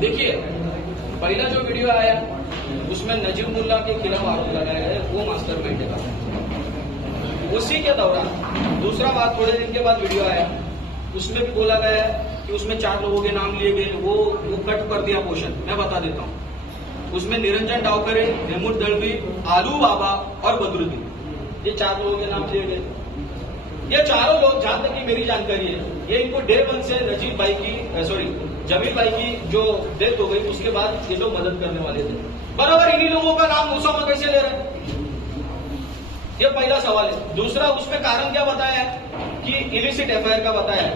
देखिए, पहला जो वीडियो आया उसमें नजीब मुल्ला के खिलाफ आरोप लगाया है, वो मास्टरमाइंड है। उसी के दौरान दूसरा बात थोड़े दिन के बाद वीडियो आया, उसमें भी बोला गया है कि उसमें 4 लोगों के नाम लिए गए, वो कट कर दिया पोर्शन। मैं बता देता हूँ, उसमें निरंजन डावकरे, महमूद दलवी, आलू बाबा और बदरुद्दीन, ये 4 लोगों के नाम लिए गए। ये चारों लोग, जहां तक की मेरी जानकारी है, ये इनको डे 1 से रजीब भाई की जमील भाई की जो डेथ हो गई उसके बाद ये लोग मदद करने वाले थे। बराबर इन्हीं लोगों का नाम उसामा कैसे ले रहे हैं? ये पहला सवाल है। दूसरा, उसमें कारण क्या बताया है कि इलिसिट एफआईआर का बताया है।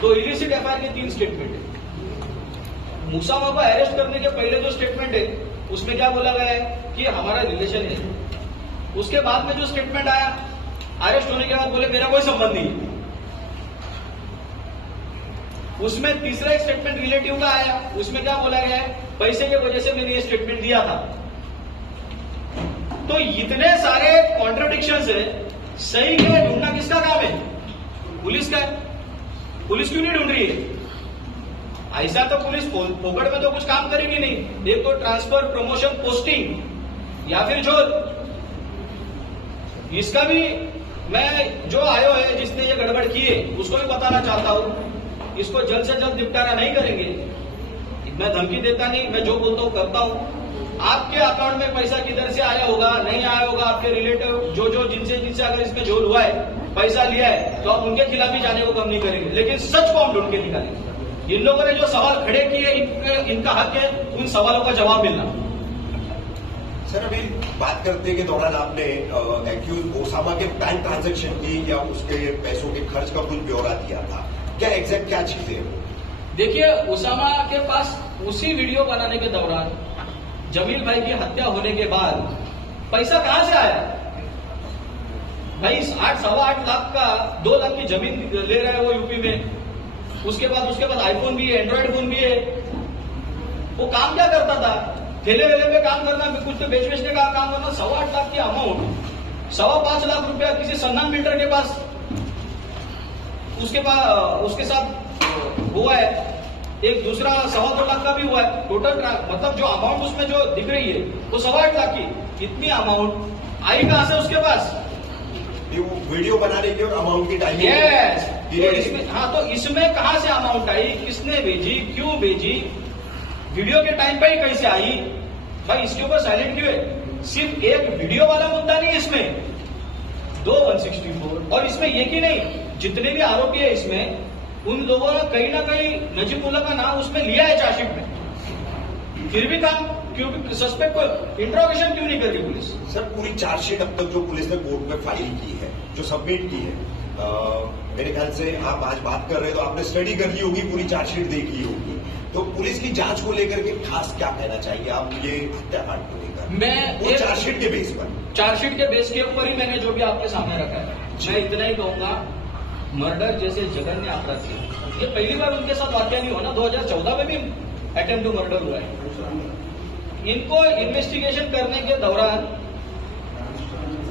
तो इलिसिट एफआईआर के 3 स्टेटमेंट है। उसामा को अरेस्ट करने के पहले जो स्टेटमेंट है उसमें क्या बोला गया है कि हमारा रिलेशन है। उसके बाद में जो स्टेटमेंट आया अरेस्ट होने के बाद, बोले मेरा कोई संबंध नहीं है। उसमें तीसरा एक स्टेटमेंट रिलेटिव का आया, उसमें क्या बोला गया है, पैसे की वजह से मैंने ये स्टेटमेंट दिया था। तो इतने सारे कॉन्ट्रडिक्शंस है, सही के ढूंढना किसका काम है? पुलिस का है। पुलिस क्यों नहीं ढूंढ रही है? ऐसा तो पुलिस फोकट में तो कुछ काम करेगी नहीं। एक तो ट्रांसफर, प्रमोशन, पोस्टिंग या फिर जो इसका भी मैं जो आयो है जिसने ये गड़बड़ की है उसको भी बताना चाहता हूं, इसको जल्द से जल्द निपटारा नहीं करेंगे। मैं धमकी देता नहीं, मैं जो बोलता हूं करता हूं। आपके अकाउंट में पैसा किधर से आया होगा, नहीं आया होगा, आपके रिलेटिव जो जिनसे अगर इसमें झोल हुआ है, पैसा लिया है, तो हम उनके खिलाफ भी जाने को कम नहीं करेंगे। लेकिन सच को हम ढूंढ के निकालेंगे। इन लोगों ने जो सवाल खड़े किए, इनका हक है उन सवालों का जवाब मिलना। सर, अभी बात करने के दौरान आपने एक्यूज ओसामा के बैंक ट्रांजैक्शन की या उसके पैसों के खर्च का कुछ ब्यौरा दिया था। क्या एग्जैक्ट क्या चीजें हैं? देखिए, ओसामा के पास उसी वीडियो बनाने के दौरान जमील भाई की हत्या होने के बाद पैसा कहां से आया? भाई 8-8.25 लाख का 2 लाख की जमीन ले रहा है वो यूपी में। उसके बाद आईफोन भी है, एंड्रॉइड फोन भी है। वो काम क्या करता था? ठेले वेले पे काम करना, कुछ तो बेचने का काम करना। 8.25 लाख की अमाउंट, 5.25 लाख रुपया किसी सन्नान बिल्डर के पास उसके साथ हुआ है। एक दूसरा 2.25 लाख का भी हुआ है। टोटल मतलब जो अमाउंट उसमें जो दिख रही है वो 8.25 लाख की। इतनी अमाउंट आई कहां से उसके पास? वीडियो बनाने की और अमाउंट की टाइमिंग। यस, तो इसमें कहां से अमाउंट आई, किसने भेजी, क्यों भेजी, वीडियो के टाइम पे ही कैसे आई? भाई इसके ऊपर साइलेंट क्यों है? सिर्फ एक वीडियो वाला मुद्दा नहीं इसमें, 2 164। और इसमें ये कि नहीं, जितने भी आरोपी है इसमें, उन लोगों ने कहीं ना कहीं नजीब मुल्ला का नाम उसमें लिया है चार्जशीट में। फिर भी काम क्यों, सस्पेक्ट को इंट्रोगेशन क्यों नहीं कर रही पुलिस? सर, पूरी चार्जशीट अब तक जो पुलिस ने कोर्ट में फाइल की है, जो सबमिट की है, मेरे ख्याल से आप आज बात कर रहे हैं तो आपने स्टडी कर ली होगी, पूरी चार्जशीट देखी होगी। तो पुलिस की जांच को लेकर के खास क्या कहना चाहिए आप ये हत्याकांड को लेकर? मैं चार्जशीट के बेस पर, चार्जशीट के बेस के ऊपर ही मैंने जो भी आपके सामने रखा है, मैं इतना ही कहूंगा, मर्डर जैसे जघन्य अपराध किया। ये पहली बार उनके साथ वाकया नहीं हुआ ना, 2014 में भी अटेम्प्ट टू मर्डर हुआ है। इनको इन्वेस्टिगेशन करने के दौरान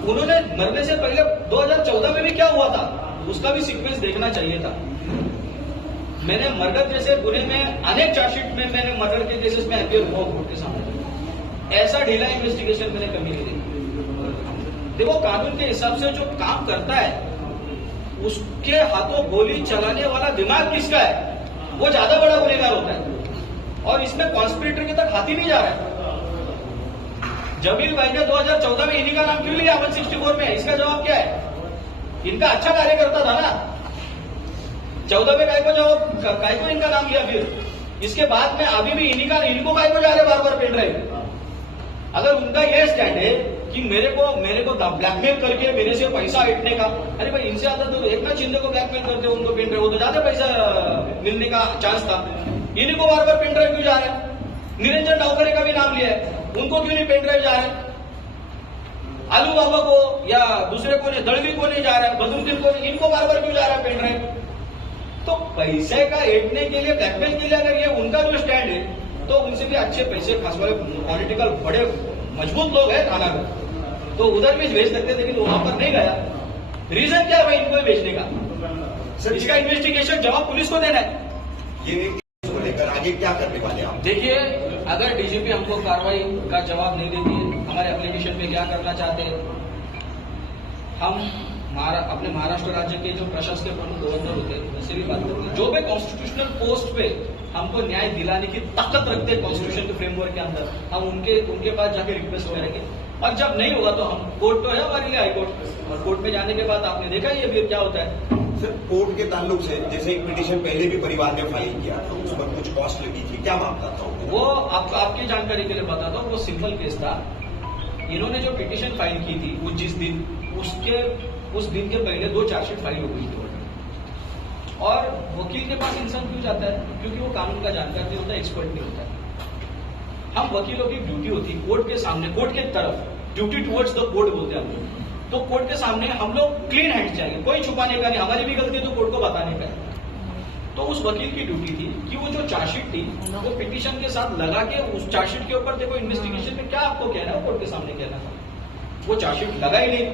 उन्होंने मरने से पहले 2014 में भी क्या हुआ था उसका भी सीक्वेंस देखना चाहिए था। मैंने मर्डर जैसे गुने में अनेक चार्जशीट में मैंने मर्डर के केसेस में अपियर हुआ कोर्ट के सामने। ऐसा ढीला इन्वेस्टिगेशन मैंने कभी नहीं देखी। देखो, कानून के हिसाब से जो काम करता है उसके हाथों गोली चलाने वाला दिमाग किसका है, वो ज्यादा बड़ा गुनहगार होता है। और इसमें कॉन्स्पिरेटर के तक हाथ ही नहीं जा रहा है। जमील भाई ने 2014 में इन्हीं का नाम क्यों लिया 164 में? इसका जवाब क्या है? इनका अच्छा कार्य करता था ना। 14 में काय को इनका नाम लिया? फिर इसके बाद में अभी भी इनको काय को जा रहे बार बार पेन ड्राइव? अगर उनका यह स्टैंड है कि मेरे को ब्लैकमेल करके मेरे से पैसा हटने का, अरे भाई इनसे ज्यादा तो एकनाथ शिंदे को ब्लैकमेल करते उनको पेन ड्राइव, वो तो ज्यादा पैसा मिलने का चांस था। इन्हीं को बार बार पेन ड्राइव क्यों जा रहा है? निरंजन डावकरे का भी नाम लिया है, उनको क्यों नहीं पेन ड्राइव जा रहा है? आलू बाबा को या दूसरे को नहीं, दलवी को नहीं जा रहा है, बदरुद्दीन को, इनको बार बार क्यों जा रहा है पेन ड्राइव? तो पैसे का एटने के लिए, ब्लैकमेल के लिए अगर ये उनका जो स्टैंड है, तो उनसे भी अच्छे पैसे खास वाले पॉलिटिकल बड़े मजबूत लोग हैं थाना में, तो उधर भी भेज सकते, लेकिन वहां पर नहीं गया। रीजन क्या है भाई इनको भेजने का? इसका इन्वेस्टिगेशन जवाब पुलिस को देना है। ये लेकर आगे क्या करने वाले आप? देखिए, अगर डीजीपी हमको कार्रवाई का जवाब नहीं देती है, हमारे एप्लीकेशन पे क्या करना चाहते हैं, हम अपने महाराष्ट्र राज्य के जो प्रशासकीय प्रमुख गवर्नर होते हैं उनसे भी बात करते हैं। जो भी कॉन्स्टिट्यूशनल पोस्ट पे हमको न्याय दिलाने की ताकत रखते हैं कॉन्स्टिट्यूशन के फ्रेमवर्क के अंदर, हम उनके पास जाके रिक्वेस्ट करेंगे। और जब नहीं होगा तो हम कोर्ट तो है हमारे लिए हाईकोर्ट, और कोर्ट में जाने के बाद आपने देखा ये फिर क्या होता है। सर, कोर्ट के ताल्लुक से जैसे एक पिटीशन पहले भी परिवार ने फाइल किया था, उस पर कुछ कॉस्ट लगी थी, क्या मामला था वो? आपकी जानकारी के लिए बताता हूँ, वो सिंपल केस था। इन्होंने जो पिटीशन फाइल की थी वो जिस दिन उस दिन के पहले 2 चार्जशीट फाइल हो गई थी। और वकील के पास इंसान क्यों जाता है? क्योंकि वो कानून का जानकार नहीं होता, एक्सपर्ट नहीं होता। हम वकीलों की ड्यूटी होती कोर्ट के सामने, कोर्ट के तरफ, ड्यूटी टुवर्ड्स द कोर्ट बोलते हैं हम लोग। तो कोर्ट के सामने हम लोग क्लीन हैंड चाहिए, कोई छुपाने का नहीं, हमारी भी गलती है तो कोर्ट को बताने का। तो उस वकील की ड्यूटी थी कि वो जो चार्जशीट थी वो पिटीशन के साथ लगा के उस चार्जशीट के ऊपर देखो इन्वेस्टिगेशन में क्या आपको कहना है कोर्ट के सामने कहना था। वो चार्जशीट लगा ही नहीं।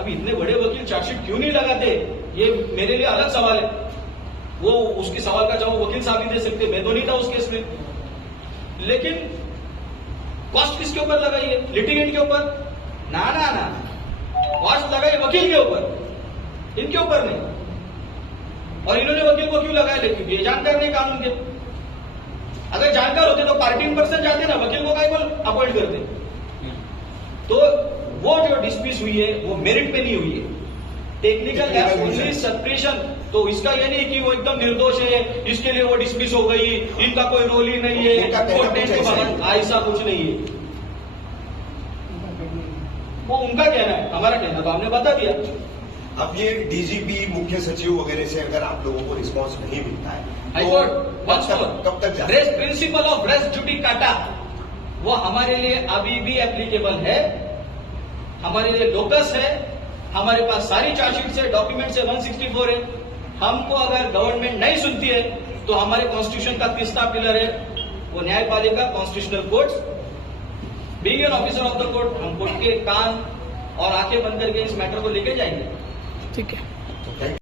अब इतने बड़े वकील चार्जशीट क्यों नहीं लगाते, ये मेरे लिए अलग सवाल है। वो उसके सवाल का जवाब वकील साहब ही दे सकते, मैं तो नहीं था उस केस में। लेकिन कॉस्ट किसके ऊपर लगाई है? लिटिगेंट के ऊपर? ना ना ना, कॉस्ट लगाई वकील के ऊपर, इनके ऊपर नहीं। और इन्होंने वकील को क्यों लगाया? लेकिन ये जानकार नहीं कानून के। अगर जानकार होते तो पार्टी इन पर्सन जाते ना, वकील को काहे अपॉइंट करते। तो वो जो डिस्मिस हुई है वो मेरिट पे नहीं हुई है, टेक्निकल ओनली सस्पेंशन। तो इसका ये नहीं कि वो एकदम निर्दोष है इसके लिए वो डिस्मिस हो गई, इनका कोई रोल ही नहीं है, ऐसा कुछ नहीं है। वो उनका कहना है, हमारा कहना तो हमने बता दिया। अब ये डीजीपी, मुख्य सचिव वगैरह से अगर आप लोगों को रिस्पांस नहीं मिलता है तो कब तक जाए? प्रिंसिपल ऑफ रेस ड्यूटी काटा वो हमारे लिए अभी भी एप्लीकेबल है, हमारे लिए लोकस है, हमारे पास सारी चार्जशीट है, डॉक्यूमेंट्स है, 164 है। हमको अगर गवर्नमेंट नहीं सुनती है तो हमारे कॉन्स्टिट्यूशन का तीसरा पिलर है वो न्यायपालिका, constitutional courts. Being an officer of the court, हम कोर्ट के कान और आंखें बंद करके इस मैटर को लेके जाएंगे। ठीक है।